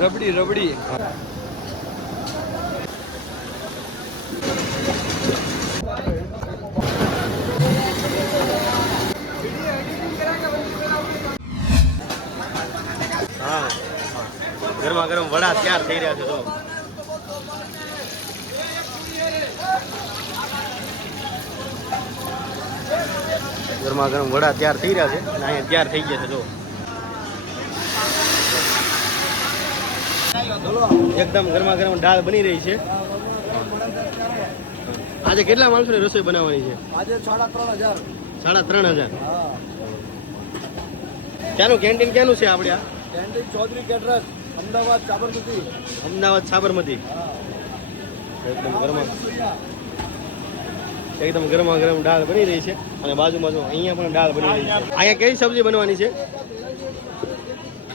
રબડી રબડી. વડા તૈયાર થઈ રહ્યા છે તો ગરમા ગરમ વડા તૈયાર થઈ રહ્યા છે અને અહીંયા તૈયાર થઈ ગયા છે જો. એકદમ ગરમા ગરમ દાળ બની રહી છે. આજે કેટલા માણસોની રસોઈ બનાવવાની છે? આજે સાડા ત્રણ હજાર. સાડા ત્રણ હજાર. ક્યાંનું કેન્ટીન ક્યાંનું છે આપણે આ? Canteen Chaudhary caterers. Ahmedabad Sabarmati. Ahmedabad Sabarmati. એકદમ ગરમા એકદમ ગરમા ગરમ દાળ બની રહી છે. અને બાજુમાં જો અહીંયા પણ દાળ બની રહી છે. અહીંયા કેવી સબ્જી બનવાની છે?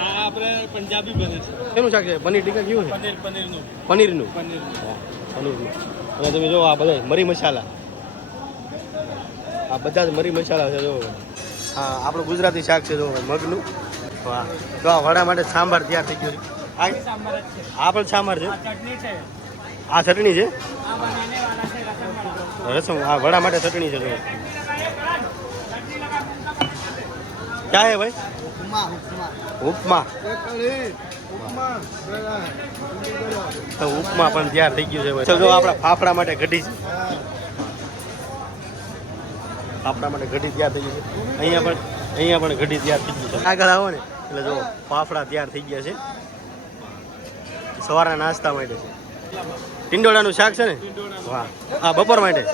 આ આપણે પંજાબી બને છે. કેનું શાક છે? પનીર ટીકા કેવું છે? પનીર પનીરનું. પનીરનું? પનીરનું. પનીરનું. અને તમે જો આ બધા મરી મસાલા. આ બધા જ મરી મસાલા છે જો. હા આપણું ગુજરાતી શાક છે જો મગનું. વાહ. તો આ વડા માટે સાંભાર તૈયાર થઈ ગયો છે. આ પણ સામર છે? આ ચટણી છે? રસમ હા વડા માટે ચટણી છે ક્યાં હે ભાઈ? ઉપમા. તો ઉપમા પણ તૈયાર થઈ ગયું છે ચલો, આપણા ફાફડા માટે ઘડી છે. ફાફડા માટે ઘડી તૈયાર થઈ ગઈ છે. અહીંયા પણ અહીંયા પણ ઘડી તૈયાર થઈ ગઈ છે. આગળ આવો ને. એટલે જો ફાફડા તૈયાર થઈ ગયા છે. સવારના નાસ્તા માટે છે. ટીંડોળાનું શાક છે ને? વાહ. હા બપોર માટે.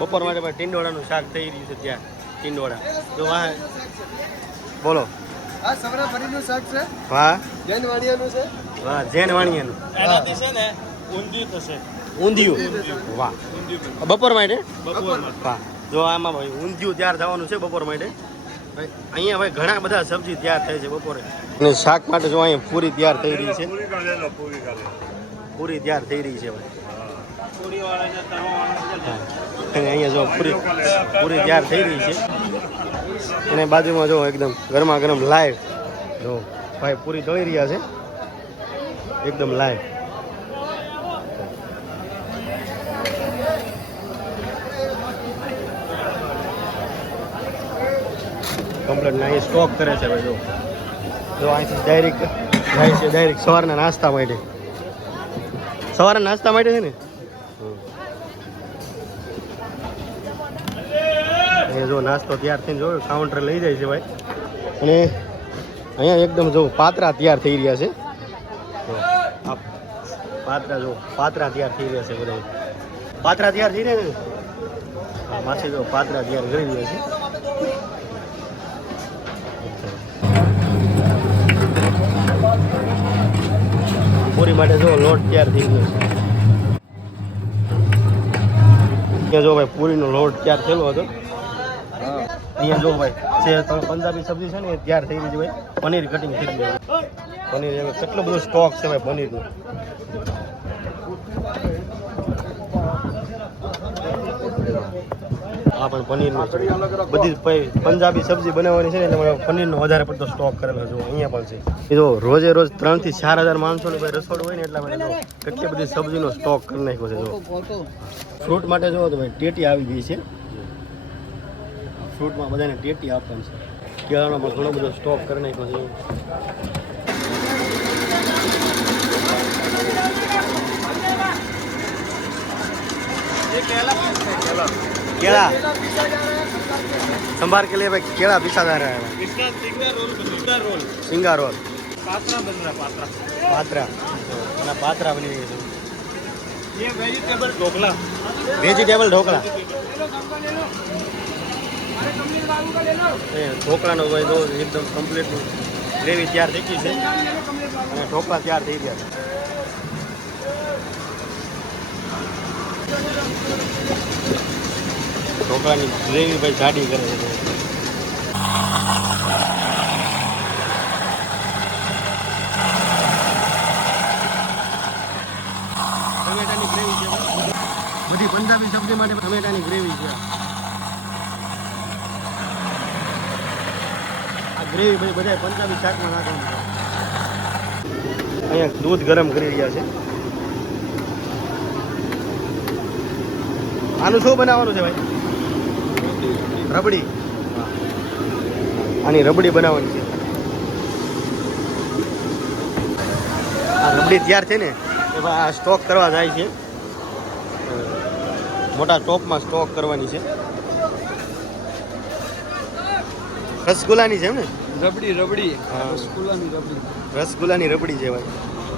બપોર માટે પણ ટીંડોળાનું શાક થઈ રહ્યું છે ત્યાં ટીંડોળા. જો વાહ. બોલો. આ સવરા શાક છે. વાહ. જૈન વાડિયાનું છે. વાહ જૈન વાણિયાનું. એનાથી છે ને ઊંધિયું થશે. ઊંધિયું. વાહ. બપોર માટે? બપોર વાહ. જો આમાં ભાઈ ઊંધિયું ત્યારે થવાનું છે બપોર માટે. અહીંયા ભાઈ ઘણા બધા સબ્જી તૈયાર થાય છે બપોરે. અને શાક માટે જો અહીંયા પૂરી તૈયાર થઈ રહી છે. પૂરી તૈયાર થઈ રહી છે અને અહીંયા જો પૂરી પૂરી તૈયાર થઈ રહી છે. અને બાજુમાં જો એકદમ ગરમા ગરમ લાઈવ જો ભાઈ પૂરી તળી રહ્યા છે. એકદમ લાઈવ. કમ્પ્લેટ ના અહીં સ્ટોક કરે છે ભાઈ, જો. જો અહીંથી ડાયરેક્ટ જાય છે ડાયરેક્ટ સવારના નાસ્તા માટે. સવારના નાસ્તા માટે છે ને. અહીંયા જો નાસ્તો તૈયાર થઈને જો કાઉન્ટર લઈ જાય છે ભાઈ. અને અહીંયા એકદમ જો પાત્રા તૈયાર થઈ રહ્યા છે. પાત્રા જો પાત્રા તૈયાર થઈ રહ્યા છે બધા પાત્રા તૈયાર થઈ રહ્યા છે? માસી જો પાત્રા તૈયાર કરી રહ્યા છે. પૂરી માટે જો લોટ તૈયાર થઈ ગયો જો ભાઈ પૂરીનો લોટ તૈયાર થયેલો હતો. અહીંયા જો ભાઈ જે પંજાબી સબ્જી છે ને એ તૈયાર થઈ ગઈ છે ભાઈ. પનીર કટિંગ થઈ ગયું પનીર કેટલો બધો સ્ટોક છે ભાઈ પનીરનો. આ પણ પનીરનો બધી પંજાબી સબ્જી બનાવવાની છે ને, એટલે પનીરનો વધારે પડતો સ્ટોક કરેલો જો અહીંયા પણ છે. એ જો રોજે રોજ ત્રણથી ચાર હજાર માણસોની ભાઈ રસોડ હોય ને, એટલા માટે કેટલી બધી સબ્જીનો સ્ટોક કરી નાખ્યો છે જો ફ્રૂટ માટે જો તો ભાઈ ટેટી આવી ગઈ છે. ફ્રૂટમાં બધાને ટેટી આપવાની છે. કેળાનો પણ ઘણો બધો સ્ટોક કરી નાખ્યો છે. केला संभार के लिए भाई केला पिसा जा रहा है इसका singer role singer role singer role Patra बन रहा है पात्रा पात्रा અને પાત્રા બની રહી છે ये वेजिटेबल ढोकला વેજીટેબલ ઢોકળા એ ઢોકળાનો ભાઈ જો એકદમ કમ્પ્લીટ ગ્રેવી તૈયાર થઈ ગઈ છે અને ઢોકળા તૈયાર થઈ ગયા છે ઢોકળાની ગ્રેવી ભાઈ જાડી કરે છે. ટમેટાની ગ્રેવી છે. બધી પંજાબી સબ્જી માટે ટમેટાની ગ્રેવી છે. આ ગ્રેવી ભાઈ બધા પંજાબી શાકમાં નાખવાનું અહીંયા દૂધ ગરમ કરી રહ્યા છે. આનું શું બનાવવાનું છે ભાઈ? રબડી. આની રબડી બનાવવાની છે. આ રબડી તૈયાર છે ને એમાં આ સ્ટોક કરવા જાય છે. મોટા સ્ટોકમાં સ્ટોક કરવાની છે. રસગુલ્લાની છે એમ ને? રબડી રબડી. રસગુલ્લાની રબડી. રસગુલ્લાની રબડી છે ભાઈ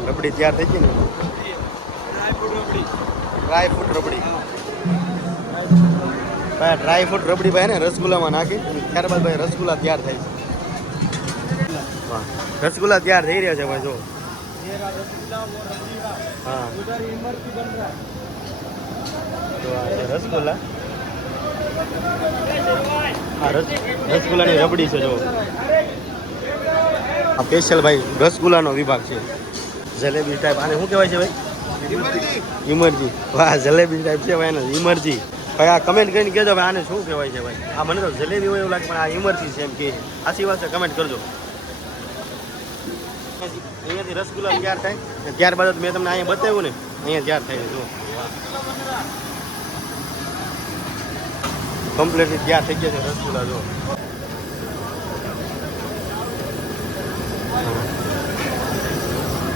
રબડી તૈયાર થઈ ગઈ ને? Dry fruit rabri. ભાઈ ડ્રાય ફ્રૂટ રબડી ભાઈ ને રસગુલ્લામાં નાખી. ત્યારબાદ ભાઈ રસગુલ્લા તૈયાર થાય છે. રસગુલ્લા તૈયાર થઈ રહ્યા છે ભાઈ જો હા. રસગુલ્લા. આ રસ રસગુલ્લાની રબડી છે જો આ સ્પેશિયલ ભાઈ રસગુલ્લાનો વિભાગ છે. જલેબી ટાઈપ આને શું કહેવાય છે ભાઈ? ઇમરજી વાહ જલેબી ટાઈપ છે ભાઈ એને ઇમરજી ભાઈ, આ કમેન્ટ કરીને કહેજો ભાઈ, આને શું કહેવાય છે ભાઈ? આ મને તો જલેબી હોય એવું લાગે, પણ આ ઇમરજી છે એમ કે આશી વાત છે કમેન્ટ કરજો. અહીંયાથી રસગુલ્લા તૈયાર થાય? ને ત્યારબાદ મેં તમને અહીંયા બતાવ્યું ને, અહીંયા તૈયાર થાય જો કમ્પ્લીટલી તૈયાર થઈ ગયા છે રસગુલ્લા જો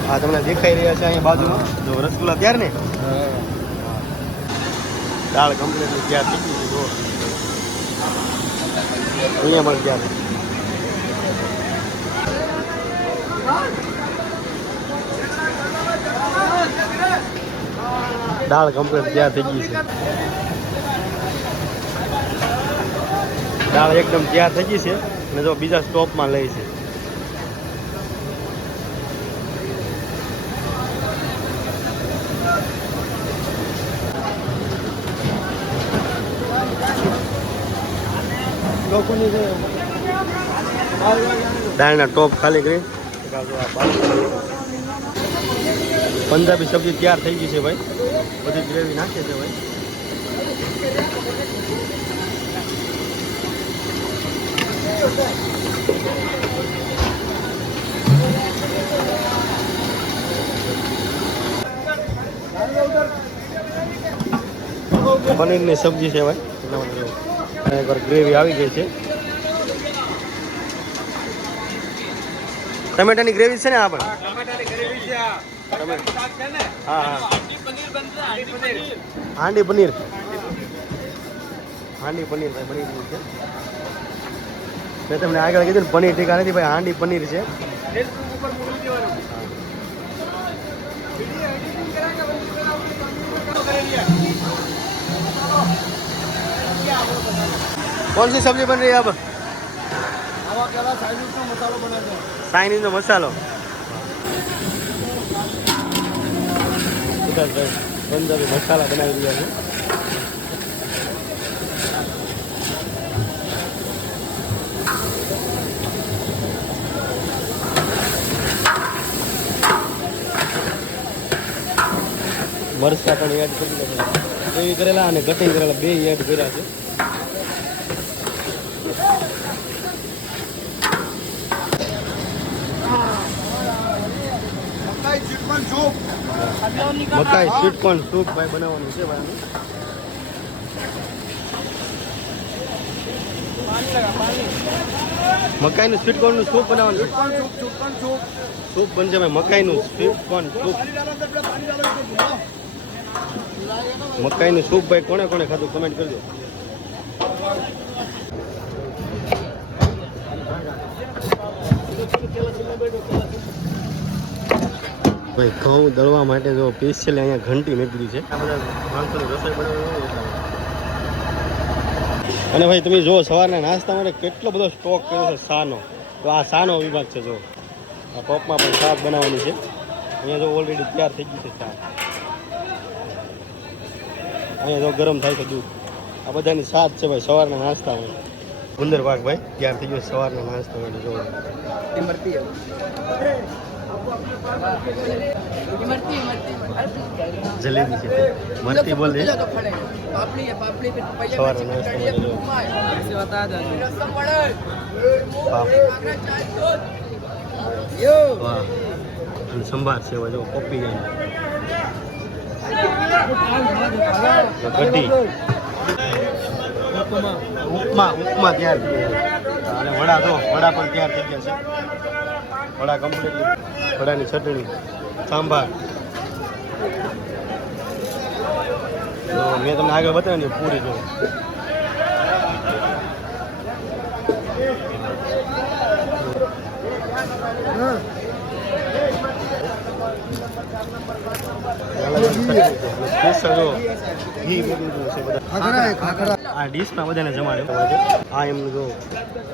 હા, તમને દેખાઈ રહ્યા છે અહીંયા બાજુમાં? જો રસગુલ્લા ત્યાર ને? દાળ કમ્પ્લીટલી ત્યાં થઈ ગઈ જો અહીંયા પણ તૈયાર છે. દાળ કમ્પ્લીટ ત્યાં થઈ ગઈ છે. દાળ એકદમ ત્યાં થઈ ગઈ છે અને જો બીજા સ્ટોપમાં લઈ છે. દાળના ટોપ ખાલી કરી. પંજાબી સબ્જી તૈયાર થઈ ગઈ છે ભાઈ. બધી ગ્રેવી નાખે છે ભાઈ. પનીરની સબ્જી છે ભાઈ. એકવાર ગ્રેવી આવી ગઈ છે. ટમેટાની ગ્રેવી છે ને આ પણ? હાંડી પનીર હાંડી પનીર. ભાઈ બની ગયું છે. મેં તમને આગળ કીધું ને પનીર ટીકા નથી ભાઈ હાંડી પનીર છે. ઉપર कौन सी सब्जी बन रही है अब આવા પેલા ચાઇનીઝનો મસાલો બનાવજો चाइनीज નો મસાલો પંજાબી મસાલા બનાવી રહ્યા છે મરચા પણ એડ કરી દીધા છે ગ્રેવી કરેલા અને કટિંગ કરેલા બે એડ કર્યા છે મકાઈ ચીકન સૂપ મકાઈ સ્વીટ સૂપ ભાઈ બનાવવાનું છે ભાઈ. મકાઈનું સ્વીટ કોર્નનું સૂપ બનાવવાનું સૂપ બનશે ભાઈ મકાઈનું સ્વીટ કોર્ન સૂપ. મકાઈનું સૂપ ભાઈ કોણે કોને ખાધું કમેન્ટ કરજો. ભાઈ ઘઉં દળવા માટે જો સ્પેશિયલ અહીંયા ઘંટી નીકળી છે. આ બધા માણસોની રસોઈ બનાવવાની હોય એટલા માટે. અને ભાઈ તમે જો સવારના નાસ્તા માટે કેટલો બધો સ્ટોક કર્યો છે સાનો. તો આ સાનો વિભાગ છે જો આ ટોપમાં પણ શાક બનાવવાની છે. અહીંયા જો ઓલરેડી તૈયાર થઈ ગઈ છે શાક. અહીંયા જો ગરમ થાય છે દૂધ. આ બધાની સાત છે ભાઈ સવારના નાસ્તા માટે. ગુંદર ભાઈ તૈયાર થઈ ગયો સવારના નાસ્તા માટે જો જલેબી છે. મરતી બોલ દે. સવારે નાસ્તો મળે જો. પાવ. વાહ. અને સંભાર છે જો કોપી જાય કઢી ઉપમા ઉપમા અને વડા તો વડા પણ તૈયાર થઈ ગયા છે વડા કમ્પ્લીટ વડાની ચટણી સાંભાર જો મેં તમને આગળ બતાવ્યું ને પૂરી જો ઘી બધું છે બધા. આ ડીશમાં બધાને જમાડે આ એમનું જો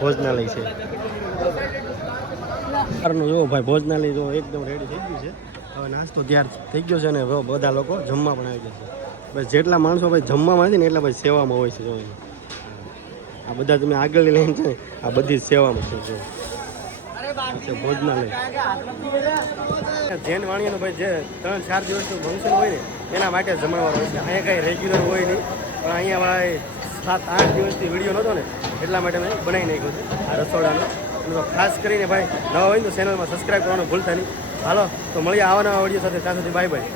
ભોજનાલય છે. સવારનું જો ભાઈ ભોજનાલય જો એકદમ રેડી થઈ ગયું છે. હવે નાસ્તો તૈયાર થઈ ગયો છે ને હવે બધા લોકો જમવા પણ આવી ગયા છે. બસ જેટલા માણસો ભાઈ જમવામાં છે ને એટલા ભાઈ સેવામાં હોય છે જો આ બધા તમે આગળની લાઈન છે આ બધી સેવામાં છે જો. ભોજનાલય. જૈન વાણીનું ભાઈ જે ત્રણ ચાર દિવસનું ફંક્શન હોય ને, એના માટે જમણવાર હોય છે. અહીંયા કાંઈ રેગ્યુલર હોય નહીં, પણ અહીંયા ભાઈ સાત, આઠ દિવસથી વીડિયો નહોતો ને, એટલા માટે મેં બનાવી નાખ્યો છે આ રસોડાનો. તો ખાસ કરીને ભાઈ, નવા હોય તો ચેનલમાં સબસ્ક્રાઈબ કરવાનું ભૂલતા નહીં. હાલો, તો મળીએ આવા નવા વીડિયો સાથે. ત્યાં સુધી બાય બાય